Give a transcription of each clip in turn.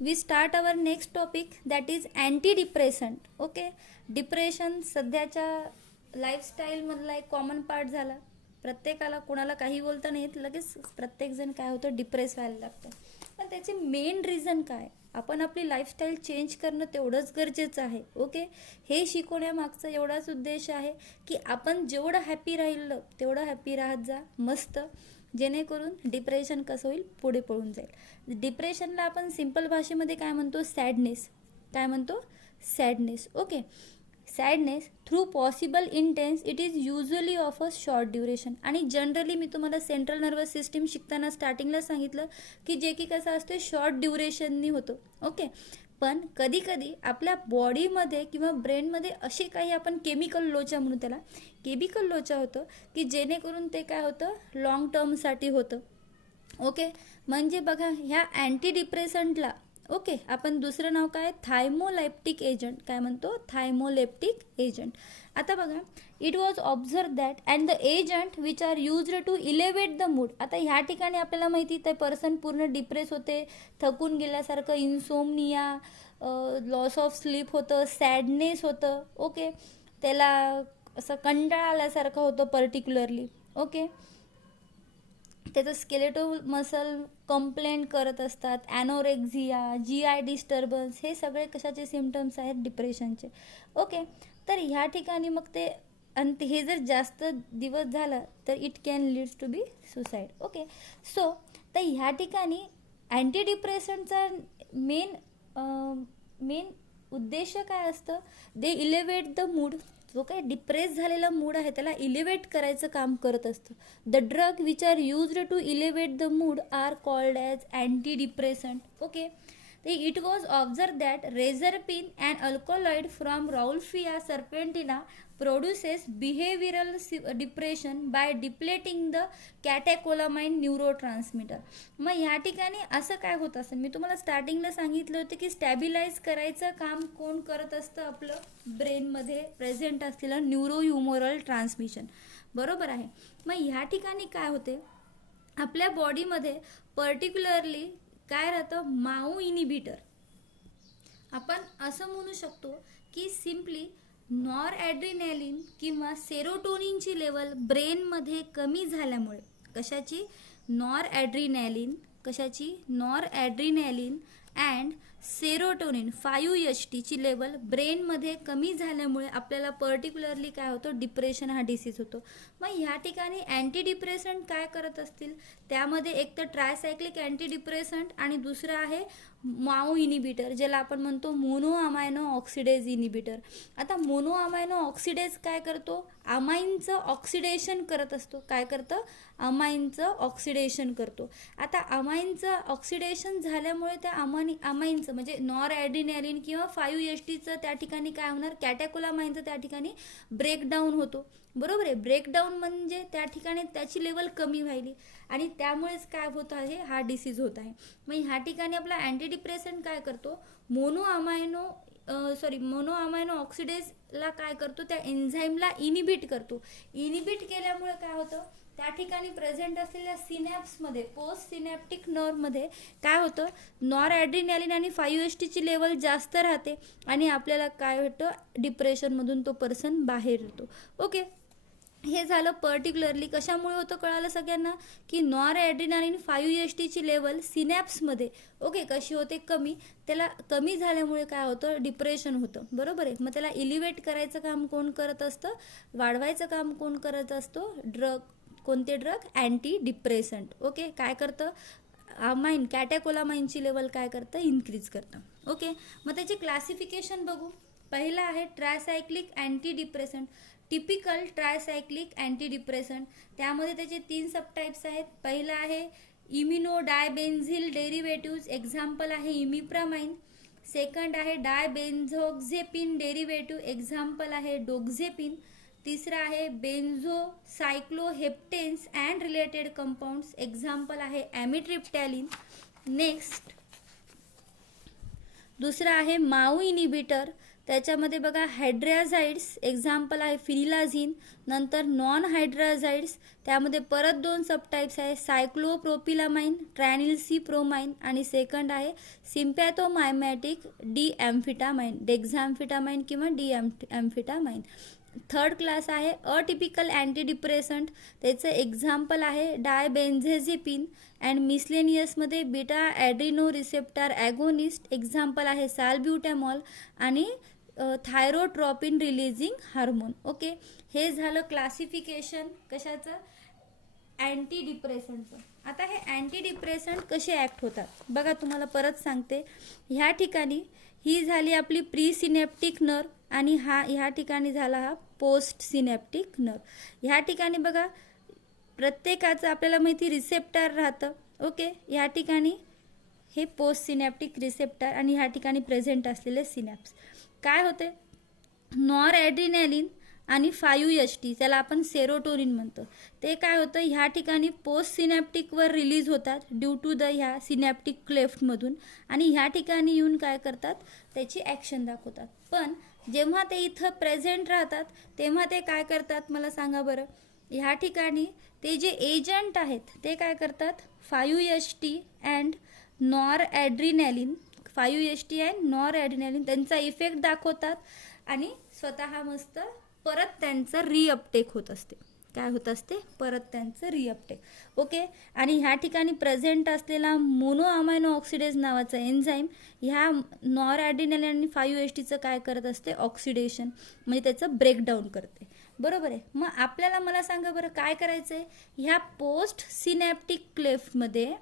We start our next topic that is antidepressant. Okay, depression सध्याच्या लाईफस्टाईलमधला एक common part झाला. प्रत्येकाला, कोणाला काही बोलता नाही येत, लगेच प्रत्येकजण काय होतं, डिप्रेस व्हायला लागतं. पण त्याचे मेन रिझन काय, आपण आपली लाईफस्टाईल चेंज करणं तेवढंच गरजेचं आहे. ओके, हे शिकवण्यामागचा एवढाच उद्देश आहे की आपण जेवढं हॅपी राहिलं तेवढं हॅपी राहत जा, मस्त, जेणेकरून डिप्रेशन कसं होईल, पुढे पळून जाईल. डिप्रेशनला आपण सिंपल भाषेमध्ये काय म्हणतो, सॅडनेस. काय म्हणतो, sadness. Okay, sadness through possible intense, it is usually of a short duration. आणि जनरली मी तुम्हाला सेंट्रल नर्वस सिस्टीम शिकताना स्टार्टिंगला सांगितलं की जे की कसं असते, शॉर्ट ड्युरेशननी होतं. ओके, पण कधी कधी आपल्या बॉडीमध्ये किंवा ब्रेनमध्ये असे काही आपण केमिकल लोचा म्हणू, त्याला केमिकल लोचा होतं की जेणेकरून ते काय होतं, लॉंग टर्मसाठी होतं. ओके, म्हणजे बघा, ह्या अँटी डिप्रेसंटला ओके आपण दुसरं नाव काय, थायमोलेप्टिक एजंट. काय म्हणतो, थायमोलेप्टिक एजंट. आता बघा, it was observe that and the agent which are used to elevate the mood. आता ह्या ठिकाणी आपल्याला माहिती, ते पर्सन पूर्ण डिप्रेस होते, थकून गेल्यासारखं, इन्सोमनिया, लॉस ऑफ स्लीप होतं, सॅडनेस होतं. ओके, त्याला असं कंटाळा आल्यासारखं होतं पर्टिक्युलरली. ओके, त्याचं स्केलेटो मसल कंप्लेंट करत असतात, ॲनोरेक्झिया, GI डिस्टर्बन्स, हे सगळे कशाचे सिम्पटम्स आहेत, डिप्रेशनचे. ओके, तर ह्या ठिकाणी मग ते, आणि हे जर जास्त दिवस झालं तर it can leads to be suicide. Okay, so तर ह्या ठिकाणी अँटी डिप्रेशनचा मेन उद्देश काय असतं, दे इलेवेट द मूड. जो काही डिप्रेस झालेला मूड आहे त्याला इलिव्हेट करायचं काम करत असतं. The drug which are used to elevate the mood are called as antidepressant. Okay, it was observe that reserpine and alkaloid from rauwolfia serpentina produces behavioural depression by depleting the catecholamine neurotransmitter. मग ह्या ठिकाणी असं काय होत असेल, मी तुम्हाला स्टार्टिंगला सांगितलं होतं की स्टॅबिलाइज करायचं काम कोण करत असतं, आपलं ब्रेनमध्ये प्रेझेंट असलेलं न्यूरो ह्युमरल ट्रान्समिशन. बरोबर आहे. मग ह्या ठिकाणी काय होते, आपल्या बॉडीमध्ये पर्टिक्युलरली काय राहतं, माऊ इनिबिटर. आपण असं म्हणू शकतो की सिम्पली नॉर ॲड्रिनॅलिन किंवा सेरोटोनिनची लेवल ब्रेनमध्ये कमी झाल्यामुळे, कशाची, नॉर ॲड्रिनॅलिन, कशाची, नॉर ॲड्रिनॅलिन अँड सेरोटोनिन 5HT ची लेवल ब्रेनमध्ये कमी झाल्यामुळे आपल्याला पर्टिक्युलरली काय होतं, डिप्रेशन हा डिसीज होतो. मग ह्या ठिकाणी अँटी डिप्रेसंट काय करत असतील, त्यामध्ये एक तर ट्रायसायक्लिक अँटी डिप्रेसंट आणि दुसरं आहे माओ इनिबिटर, ज्याला आपण म्हणतो मोनो अमायनो ऑक्सिडेज इनिबिटर. आता मोनो अमायनो ऑक्सिडेज काय करतो, अमाईनचं ऑक्सिडेशन करत असतो. काय करतं, अमाईनचं ऑक्सिडेशन करतो. आता अमाईनचं ऑक्सिडेशन झाल्यामुळे त्या अमाईनचं म्हणजे नॉर ॲड्रिनॅलिन किंवा 5HTचं त्या ठिकाणी काय होणार, कॅटेकोलामाइनचं त्या ठिकाणी ब्रेकडाऊन होतो. बरोबर आहे, ब्रेकडाऊन म्हणजे त्या ठिकाणी त्याची लेवल कमी व्हायली आणि त्यामुळेच काय होत आहे, हा डिसीज होत आहे. मग ह्या ठिकाणी आपला अँटी डिप्रेसंट काय करतो, मोनो अमायनो ऑक्सिडेजला काय करतो, त्या एन्झाईमला इनिबिट करतो. इनिबिट केल्यामुळे काय होतं, त्या ठिकाणी प्रेझेंट असलेल्या सिनॅप्समध्ये, पोस्ट सिनॅप्टिक नर्वमध्ये काय होतं, नॉर ॲड्रिनॅलिन आणि 5HTची लेवल जास्त राहते आणि आपल्याला काय होतं, डिप्रेशनमधून तो पर्सन बाहेर येतो. ओके, हे झालं पर्टिक्युलरली कशामुळे होतं, कळालं सगळ्यांना की नॉर ॲड्रिनॅलिन 5HTची लेवल सिनॅप्समध्ये ओके कशी होते, कमी. त्याला कमी झाल्यामुळे काय होतं, डिप्रेशन होतं. बरोबर आहे. मग त्याला इलिव्हेट करायचं काम कोण करत असतं, वाढवायचं काम कोण करत असतो, ड्रग. कोणते ड्रग, अँटी डिप्रेसंट. ओके, काय करतं, अमाइन, कॅटेकोलामाइनची लेवल काय करतं, इन्क्रीज करतं. ओके, मग त्याची क्लासिफिकेशन बघू. पहिला आहे tricyclic anti depressant, typical tricyclic anti depressant. त्यामध्ये त्याचे 3 सबटाईप्स आहेत. पहिला आहे इम्युनोडायबेन्झिल डेरिव्हेटिव्ज, एक्झाम्पल आहे इमिप्रामाइन. सेकंड आहे डायबेन्झोक्झेपिन डेरिव्हेटिव्ह, एक्झाम्पल आहे डोक्झेपिन. तिसरा आहे बेन्झोसायक्लोहेप्टेन्स अँड रिलेटेड कंपाऊंड्स, एक्झाम्पल आहे ॲमिट्रिप्टॅलिन. नेक्स्ट दुसरा आहे माऊ इनिबिटर, त्याच्यामध्ये बघा हायड्राझाइड्स एक्झाम्पल आहे फिनिलाझिन, नंतर नॉन हायड्राझाइड्स त्यामध्ये परत 2 सबटाइप्स आहे सायक्लोप्रोपिलामाइन, ट्रॅनिलसीप्रोमाइन आणि सेकंड आहे सिम्पॅथोमायमॅटिक डिॲम्फिटामाइन, डेक्झाम्फिटामाइन किंवा डिॲम्फिटामाइन. थर्ड क्लास आहे अटिपिकल अँटीडिप्रेसंट, त्याचं एक्झाम्पल आहे डायबेन्झेझेपिन and मिसलेनियसमध्ये beta ॲड्रिनो receptor agonist, example आहे साल्ब्युटॅमॉल आणि थायरोट्रॉपिन रिलीजिंग हार्मोन. ओके, हे झालं क्लासिफिकेशन कशाचं, अँटी डिप्रेसंटचं. आता हे अँटी डिप्रेसंट कसे ॲक्ट होतात बघा, तुम्हाला परत सांगते. ह्या ठिकाणी ही झाली आपली प्री सिनेप्टिक नर्व आणि ह्या ठिकाणी झाला हा पोस्ट सिनेप्टिक नर्व. ह्या ठिकाणी बघा प्रत्येकाचं आपल्याला माहिती रिसेप्टर राहतं. ओके, ह्या ठिकाणी हे पोस्ट सिनॅप्टिक रिसेप्टर आणि ह्या ठिकाणी प्रेझेंट असलेले सिनॅप्स. काय होते, नॉर ॲड्रिनॅलिन आणि 5-HT त्याला आपण सेरोटोनिन म्हणतो, ते काय होतं ह्या ठिकाणी पोस्ट सिनॅप्टिकवर रिलीज होतात ड्यू टू द ह्या सिनॅप्टिक क्लेफ्टमधून आणि ह्या ठिकाणी येऊन काय करतात त्याची ॲक्शन दाखवतात. पण जेव्हा ते इथं प्रेझेंट राहतात तेव्हा ते काय करतात मला सांगा बरं. ह्या ठिकाणी ते जे एजंट आहेत ते काय करतात 5-HT and noradrenaline, 5-HT and noradrenaline त्यांचा इफेक्ट दाखवतात आणि स्वतः मस्त परत त्यांचं रिअपटेक होत असते. काय होत असते, परत त्यांचं रिअपटेक. ओके, आणि ह्या ठिकाणी प्रेझेंट असलेला मोनो अमायनो ऑक्सिडेज नावाचा एन्झाईम ह्या नॉर ॲड्रिनॅलिन आणि 5-HTचं काय करत असते, ऑक्सिडेशन म्हणजे त्याचं ब्रेकडाऊन करते. बरोबर आहे. मग आपल्याला मला सांगा बरं काय करायचं आहे, ह्या पोस्ट सिनॅप्टिक क्लेफ्टमध्ये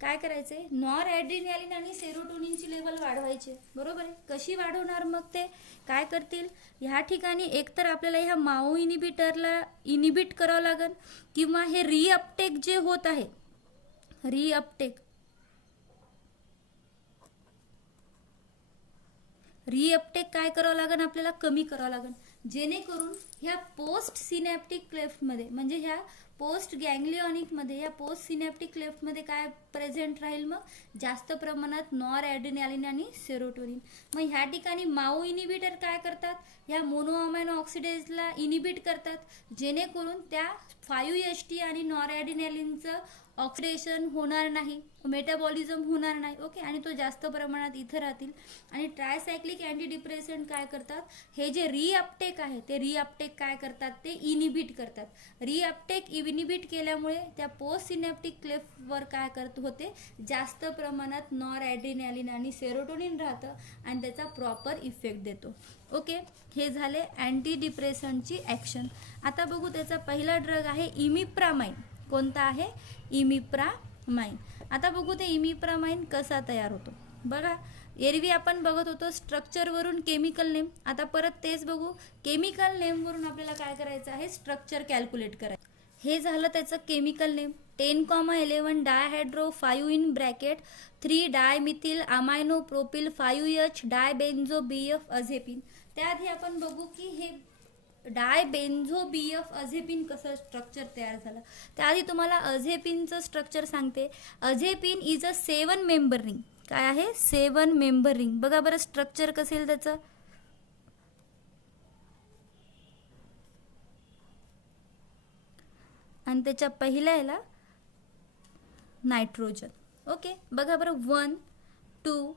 काय करायचे, नॉर ॲड्रिनॅलिन आणि सेरोटोनिनची लेवल वाढवायचे. बरोबर आहे. कशी वाढवणार मग ते काय करतील, ह्या ठिकाणी एकतर आपल्याला ह्या माओ इनिबिटरला इनिबिट करावं लागेल किंवा हे रिअपटेक जे होत आहे, रिअपटेक काय करावं लागेल आपल्याला, कमी करावं लागेल, जेणेकरून ह्या पोस्ट सिनॅप्टिक क्लेफ्टमध्ये म्हणजे ह्या पोस्ट गँग्लिओनिकमध्ये या पोस्ट सिनॅप्टिक क्लेफ्टमध्ये काय प्रेझेंट राहील, मग जास्त प्रमाणात नॉर ॲड्रिनॅलिन आणि सेरोटोनिन. मग ह्या ठिकाणी माओ इनिबिटर काय करतात, ह्या मोनो अमायनो ऑक्सिडेजला इनिबिट करतात, जेणेकरून त्या 5-HT आणि नॉर ॲड्रिनॅलिनचं ऑक्सिडेशन होणार नाही, मेटाबॉलिझम होणार नाही. ओके, आणि तो जास्त प्रमाणात इथं राहतील. आणि ट्रायसायक्लिक अँटीडिप्रेसंट काय करतात, हे जे रिअपटेक आहे ते रिअपटेक काय करतात, ते इनिबिट करतात. रिअपटेक इनिबिट केल्यामुळे त्या पोस्ट सिनॅप्टिक क्लेफ्टवर काय करत होते, जास्त प्रमाणात नॉर ॲड्रिनॅलिन आणि सेरोटोनिन राहतं आणि त्याचा प्रॉपर इफेक्ट देतो. ओके, हे झाले अँटी डिप्रेसंटची ॲक्शन. आता बघू त्याचा पहिला ड्रग आहे इमिप्रामाइन. कोणता आहे, इमिप्रामाइन. आता बघू ते इमिप्रामाइन कसा तयार होतो. बघा एरवी आपण बघत होतो स्ट्रक्चरवरून केमिकल नेम, आता परत तेच बघू केमिकल नेमवरून आपल्याला काय करायचं आहे, स्ट्रक्चर कॅल्क्युलेट करायचं. हे झालं त्याचं chemical name 10,11 डायहायड्रो 5 in bracket 3 dimethyl amino propyl 5H डायबेन्झो BF अझेपिन. त्याआधी आपण बघू की हे डायबेन्झो BF अझेपिन कसं स्ट्रक्चर तयार झालं. त्याआधी तुम्हाला अझेपिनचं स्ट्रक्चर सांगते. अझेपिन इज अ 7 मेंबर रिंग. काय आहे, 7 मेंबर रिंग. बघा बरं स्ट्रक्चर कसं येईल त्याचं, आणि त्याच्या पहिल्या याला नायट्रोजन. ओके, बघा बरं 1 2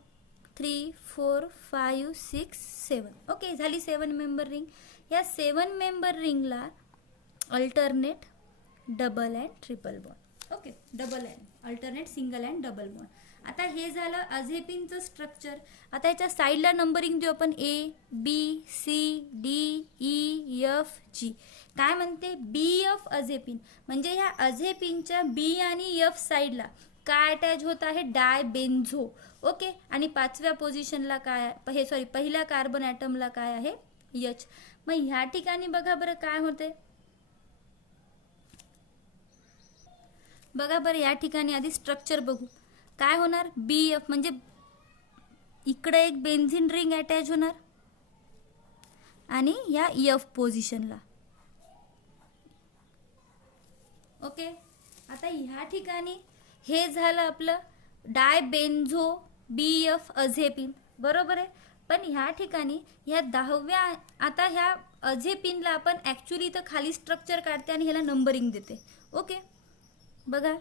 3 4 5 6 7. ओके, झाली 7 मेंबर रिंग. या 7 मेंबर रिंगला alternate double and triple bond. Okay, double and alternate single and double bond. आता हे झालं अझेपिनचं स्ट्रक्चर. आता याच्या साईडला नंबरिंग देऊ आपण ABCDEFG. काय म्हणते, BF अझेपिन म्हणजे ह्या अझेपिनच्या B आणि F साईडला काय अटॅच होत आहे, डायबेन्झो. ओके, आणि 5व्या पोझिशनला काय, पहिल्या कार्बन ॲटमला काय आहे, H. मग ह्या ठिकाणी बघा बरं काय होते, बघा बरं या ठिकाणी आधी स्ट्रक्चर बघू. काय होणार, BF म्हणजे इकडे एक बेन्झिन रिंग अटॅच होणार आणि या F पोझिशनला. ओके, आता ह्या ठिकाणी हे झालं आपलं डायबेन्झो BF अझेपिन. बरोबर आहे. पण ह्या ठिकाणी ह्या 10व्या, आता ह्या अझेपिनला आपण ॲक्च्युली तर खाली स्ट्रक्चर काढते आणि ह्याला नंबरिंग देते. ओके, बघा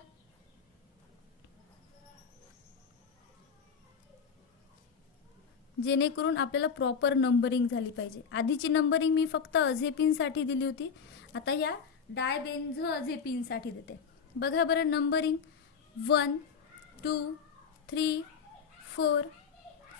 जेणेकरून आपल्याला प्रॉपर नंबरिंग झाली पाहिजे. आधीची नंबरिंग मी फक्त अझेपिनसाठी दिली होती, आता ह्या डायबेन्झो अझेपिनसाठी देते. बघा बरं नंबरिंग 1 2 3 4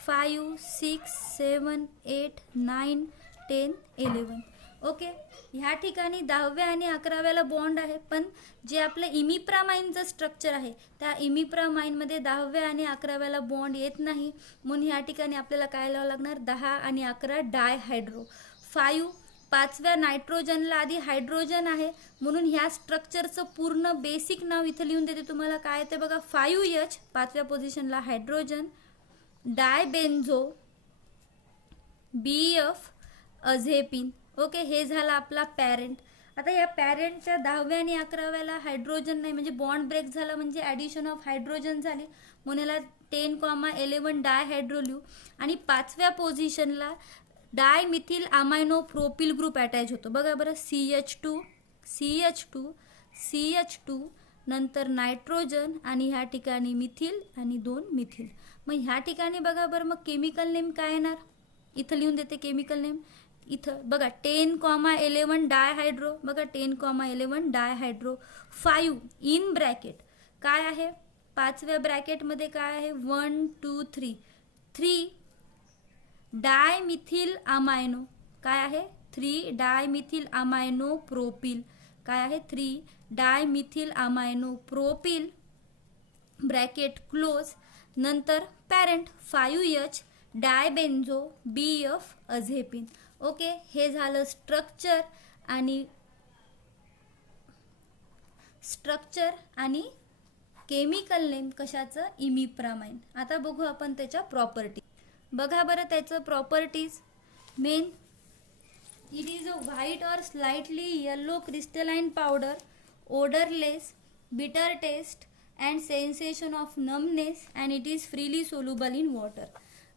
5 6 7 8 9 10 11. ओके, ह्या ठिकाणी 10व्या आणि 11व्याला बॉन्ड आहे, पण जे आपलं इमिप्रामाइनचं स्ट्रक्चर आहे त्या इमिप्रामाइनमध्ये 10व्या आणि 11व्याला बॉन्ड येत नाही, म्हणून ह्या ठिकाणी आपल्याला काय लावावं लागणार, 10 आणि 11 डायहायड्रो. 5व्या नायट्रोजनला आधी हायड्रोजन आहे, म्हणून ह्या स्ट्रक्चरचं पूर्ण बेसिक नाव इथं लिहून देते तुम्हाला. काय ते बघा, 5H 5व्या पोझिशनला हायड्रोजन, डायबेन्झो, BF अझेपिन. ओके, हे झालं आपला पॅरेंट. आता या पॅरेंटच्या 10व्या आणि 11व्याला हायड्रोजन नाही, म्हणजे बॉन्ड ब्रेक झाला, म्हणजे ॲडिशन ऑफ हायड्रोजन झाली, म्हणून याला 10,11 डायहायड्रो लिहू. आणि 5व्या पोझिशनला dimethyl amino propyl group attach होतो. बघा बरं, CH2 CH2 CH2, नंतर नायट्रोजन आणि ह्या ठिकाणी मिथिल आणि 2 मिथिल. मग ह्या ठिकाणी बघा बरं, मग केमिकल नेम काय येणार, इथं लिहून देते केमिकल नेम. इथं बघा 10,11 डायहायड्रो, बघा 10,11 डायहायड्रो. 5 इन ब्रॅकेट काय आहे, 5व्या ब्रॅकेटमध्ये काय आहे, 1 2 3 डायमिथिल अमायनो, काय आहे 3 डायमिथिल अमायनो प्रोपिल, काय आहे 3 dimethyl amino propyl, bracket close. नंतर पॅरेंट 5H डायबेन्झो BF अझेपिन. ओके, हे झालं स्ट्रक्चर आणि केमिकल नेम कशाचं, इमिप्रामाइन. आता बघू आपण त्याच्या प्रॉपर्टी. बघा बरं त्याचं properties. Main, it is a white or slightly yellow crystalline powder, odorless, bitter taste and sensation of numbness, and it is freely soluble in water.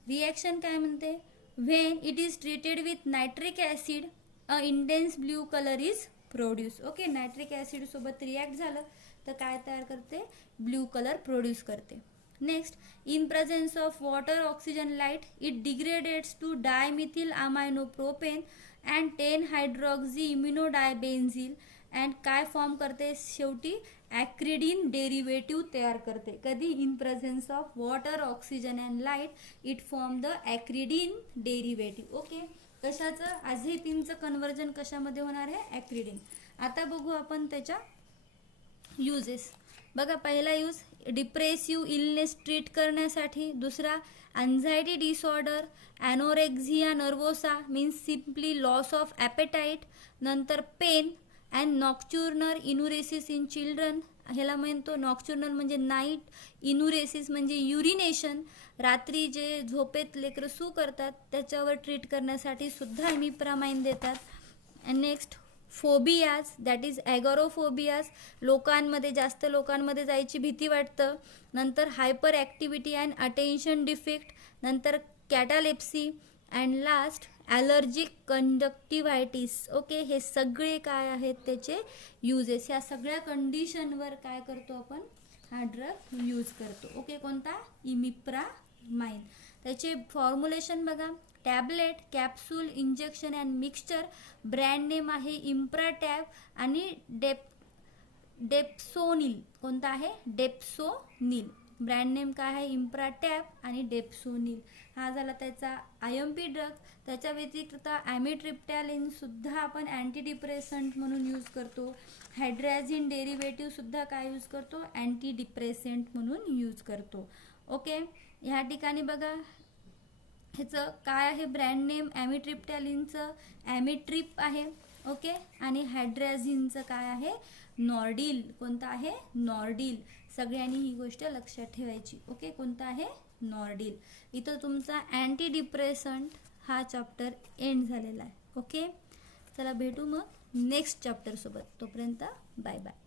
Reaction काय म्हणते, when it is treated with nitric acid a intense blue color is produced. Okay, nitric acid सोबत react झालं तर काय तयार करते, blue colour produce करते. Next, in presence of water oxygen light it degrades to dimethyl amino propane and 10 hydroxy iminodibenzyl and काय form करते, शेवटी ॲक्रिडिन डेरिव्हेटिव्ह तयार करते. कधी, in presence of water oxygen and light it form the acridine derivative. Okay, कशाचं, अझेपिनचं conversion कशामध्ये होणार आहे, ॲक्रिडिन. आता बघू आपण त्याच्या युजेस. बघा, पहिला यूज डिप्रेसिव्ह इलनेस ट्रीट करण्यासाठी, दुसरा anxiety disorder, anorexia nervosa means simply loss of appetite, नंतर pain and nocturnal enuresis in children, ह्याला म्हणतो नॉक्च्युर्नल म्हणजे नाईट, इन्युरेसिस म्हणजे युरिनेशन, रात्री जे झोपेत लेकरं सू करतात त्याच्यावर ट्रीट करण्यासाठी सुद्धा इमिप्रामाइन देतात. And next, phobias, that is agoraphobias, लोकांमध्ये जास्त लोकांमध्ये जायची भीती वाटतं. नंतर hyperactivity and attention defect, नंतर catalepsy and last allergic conjunctivitis. Okay, हे सगळे काय आहेत त्याचे युजेस. या सगळ्या कंडिशनवर काय करतो आपण, हा ड्रग यूज करतो. ओके, कोणता, इमिप्रामाइन. त्याचे फॉर्म्युलेशन बघा, tablet, capsule, injection and mixture. Brand name आहे इम्प्राटॅब आणि डेप्सोनिल. कोणता आहे, डेप्सोनिल. ब्रँड नेम काय आहे, इम्प्राटॅब आणि डेप्सोनिल. हा झाला त्याचा IMP ड्रग. त्याच्या व्यतिरिक्त ॲमिट्रिप्टॅलिन सुद्धा आपण अँटी डिप्रेसंट म्हणून यूज करतो. हायड्रॅझिन डेरिव्हेटिव्ह सुद्धा काय यूज करतो, अँटी डिप्रेसंट म्हणून यूज करतो. ओके, ह्या ठिकाणी बघा ह्याचं काय आहे, ब्रँड नेम ॲमिट्रिप्टॅलिनचं ॲमिट्रिप आहे. ओके, आणि हायड्रॅझिनचं काय आहे, नॉर्डिल. कोणतं आहे, नॉर्डिल. सगळ्यांनी ही गोष्ट लक्षात ठेवायची. ओके, कोणतं आहे, नॉर्डिल. इथं तुमचा अँटी डिप्रेसंट हा चॅप्टर एंड झालेला आहे. ओके, चला भेटू मग नेक्स्ट चॅप्टर सोबत. तोपर्यंत बाय बाय.